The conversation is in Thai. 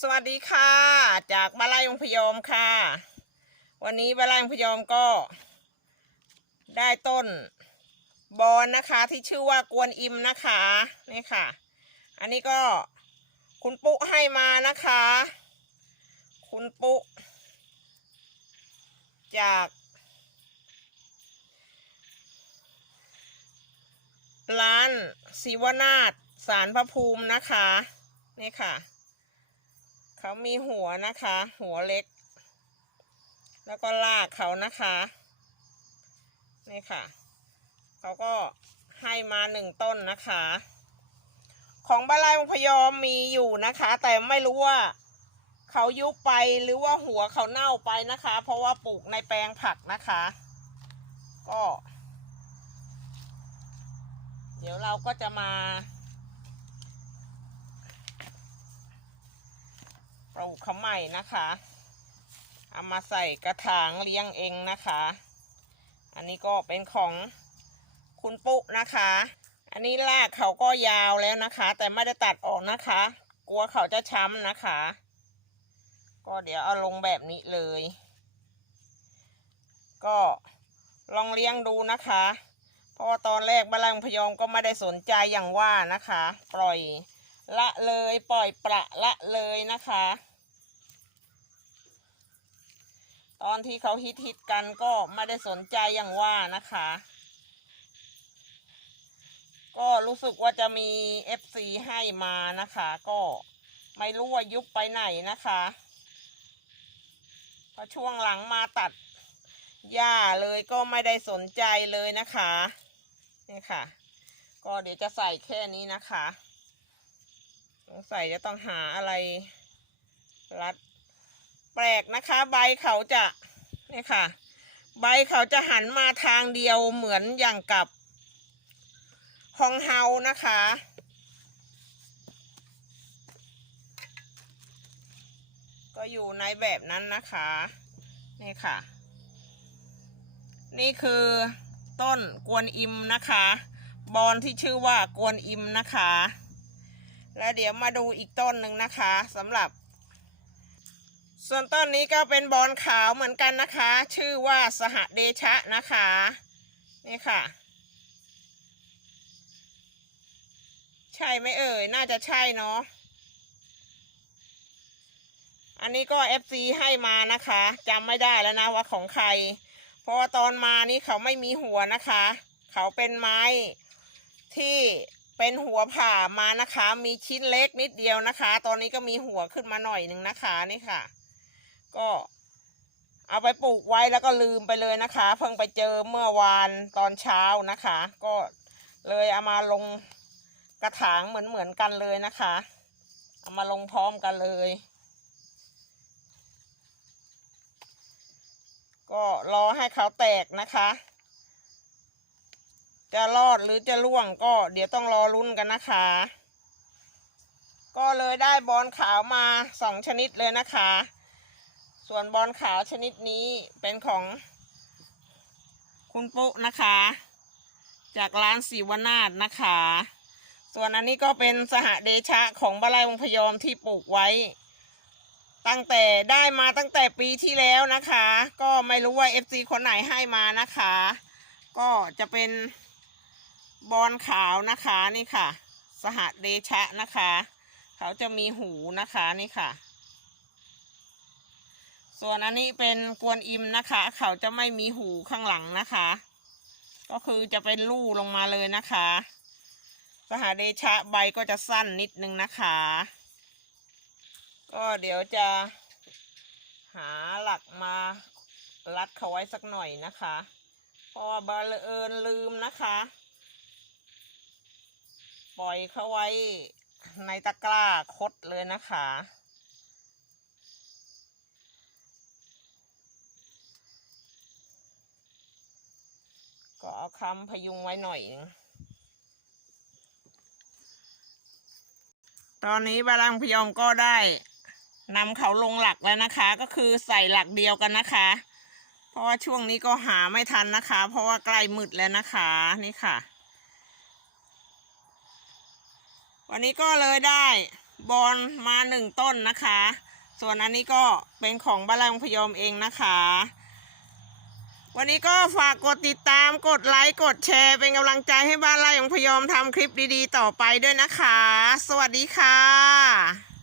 สวัสดีค่ะ จากบ้านไร่องพยอมค่ะ วันนี้บ้านไร่องพยอมก็ ได้ต้นบอนนะคะ ที่ชื่อว่ากวนอิมนะคะนี่ค่ะ อันนี้ก็คุณปุ๊ให้มานะคะ คุณปุ๊จากร้านศิวนาถสารพระภูมินะคะ นี่ค่ะ เขามีหัวนะคะ หัวเล็ก แล้วก็ลากเขานะคะนี่ค่ะ เขาก็ให้มาหนึ่งต้นนะคะ ของบาลายองพยอมมีอยู่นะคะ แต่ไม่รู้ว่าเขายุบไปหรือว่าหัวเขาเน่าไปนะคะ เพราะว่าปลูกในแปลงผักนะคะ ก็ เดี๋ยวเราก็จะมา ปลูกเขาใหม่นะคะ เอามาใส่กระถางเลี้ยงเองนะคะ อันนี้ก็เป็นของคุณปุ๊นะคะ อันนี้รากเขาก็ยาวแล้วนะคะ แต่ไม่ได้ตัดออกนะคะ กลัวเขาจะช้ำนะคะ ก็เดี๋ยวเอาลงแบบนี้เลย ก็ลองเลี้ยงดูนะคะ เพราะตอนแรกบ้านลังพยอมก็ไม่ได้สนใจอย่างว่านะคะ ปล่อย ละเลยปล่อยประละเลยนะคะ ตอนที่เขาฮิตฮิตๆกันก็ไม่ได้สนใจอย่างว่านะคะ ก็รู้สึกว่าจะมี FC ให้มานะคะ ก็ไม่รู้ว่ายุบไปไหนนะคะพอช่วงหลังมาตัดหญ้าเลยก็ไม่ได้สนใจเลยนะคะ นี่ค่ะ ก็เดี๋ยวจะใส่แค่นี้นะคะ งสัยจะต้องหาอะไร รัด แปลกนะคะ ใบเขาจะนี่ค่ะ ใบเขาจะหันมาทางเดียวเหมือนอย่างกับฮองเฮานะคะ ก็อยู่ในแบบนั้นนะคะ นี่ค่ะ นี่คือต้นกวนอิมนะคะ บอนที่ชื่อว่ากวนอิมนะคะ เดี๋ยวมาดูอีกต้นหนึ่งนะคะสำหรับ ส่วนต้นนี้ก็เป็นบอนขาวเหมือนกันนะคะ ชื่อว่าสหเดชะนะคะ นี่ค่ะ ใช่ไหมเอ่ย น่าจะใช่เนาะอันนี้ก็ FC ให้มานะคะจำไม่ได้แล้วนะว่าของใคร เพราะว่าตอนมานี่เขาไม่มีหัวนะคะ เขาเป็นไม้ที่ เป็นหัวผ่ามานะคะ มีชิ้นเล็กนิดเดียวนะคะ ตอนนี้ก็มีหัวขึ้นมาหน่อยหนึ่งนะคะนี่ค่ะ ก็เอาไปปลูกไว้แล้วก็ลืมไปเลยนะคะ เพิ่งไปเจอเมื่อวานตอนเช้านะคะ ก็เลยเอามาลงกระถางเหมือนเหมือนกันเลยนะคะ เอามาลงพร้อมกันเลย ก็รอให้เขาแตกนะคะ จะรอดหรือจะล่วงก็เดี๋ยวต้องรอลุ้นกันนะคะ ก็เลยได้บอลขาวมาสองชนิดเลยนะคะ ส่วนบอลขาวชนิดนี้เป็นของ คุณปุ๊นะคะ จากร้านศิวนาถนะคะ ส่วนอันนี้ก็เป็นสหเดชะของบาลายวงพยอมที่ปลูกไว้ ตั้งแต่ได้มาตั้งแต่ปีที่แล้วนะคะ ก็ไม่รู้ว่า FC คนไหนให้มานะคะ ก็จะเป็น บอลขาวนะคะนี่ค่ะ สหเดชะนะคะ เขาจะมีหูนะคะนี่ค่ะ ส่วนอันนี้เป็นกวนอิมนะคะ เขาจะไม่มีหูข้างหลังนะคะ ก็คือจะเป็นลู่ลงมาเลยนะคะ สหเดชะใบก็จะสั้นนิดนึงนะคะ ก็เดี๋ยวจะหาหลักมารัดเขาไว้สักหน่อยนะคะ เพราะว่าบังเอิญลืมนะคะ ปล่อยเขาไว้ในตะกร้าคดเลยนะคะ ก็เอาคำพยุงไว้หน่อยนึงตอนนี้บาลังพยองก็ได้นำเขาลงหลักแล้วนะคะ ก็คือใส่หลักเดียวกันนะคะ เพราะว่าช่วงนี้ก็หาไม่ทันนะคะ เพราะว่าใกล้มืดแล้วนะคะนี่ค่ะ วันนี้ก็เลยได้บอลมาหนึ่งต้นนะคะ ส่วนอันนี้ก็เป็นของบ้านไร่องพยอมเองนะคะ วันนี้ก็ฝากกดติดตามกดไลค์กดแชร์เป็นกำลังใจให้บ้านไร่องพยอมทำคลิปดีๆ ต่อไปด้วยนะคะ สวัสดีค่ะ